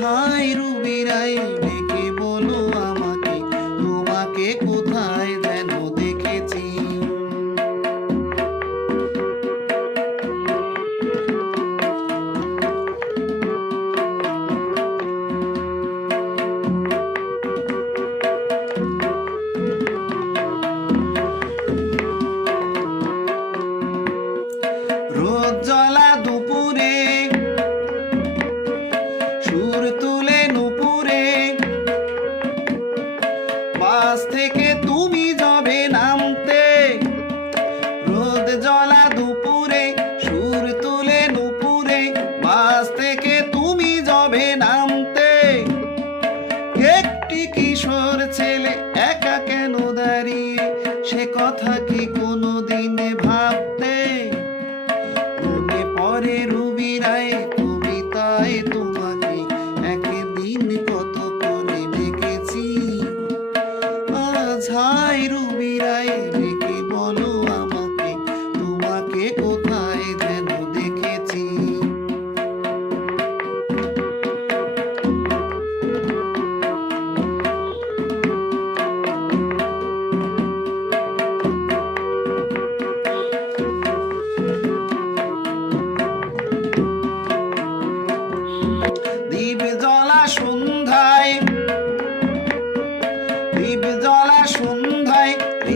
হায় রুবিরাই বাস থেকে তুমি যাবে নামতে। রোদ জ্বলা দুপুরে, সুর তুলে নুপুরে, বাস থেকে তুমি যাবে নামতে। একটি কিশোর ছেলে একা কেন দাঁড়িয়ে? সে কথা কি কোনো দিনে ভাবতে মনে পড়ে রুবিরায় কবিতায়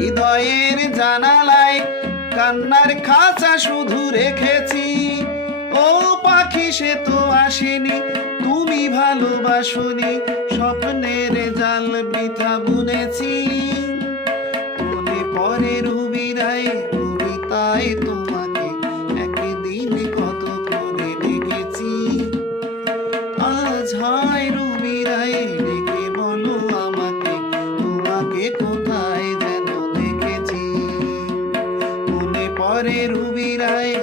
হৃদয়ের জানালায় কান্নার খাঁচা শুধু রেখেছি। ও পাখি, সে তো আসেনি, তুমি ভালোবাসুনি, স্বপ্নের জাল বৃথা বুনেছি। করে রুবিরায়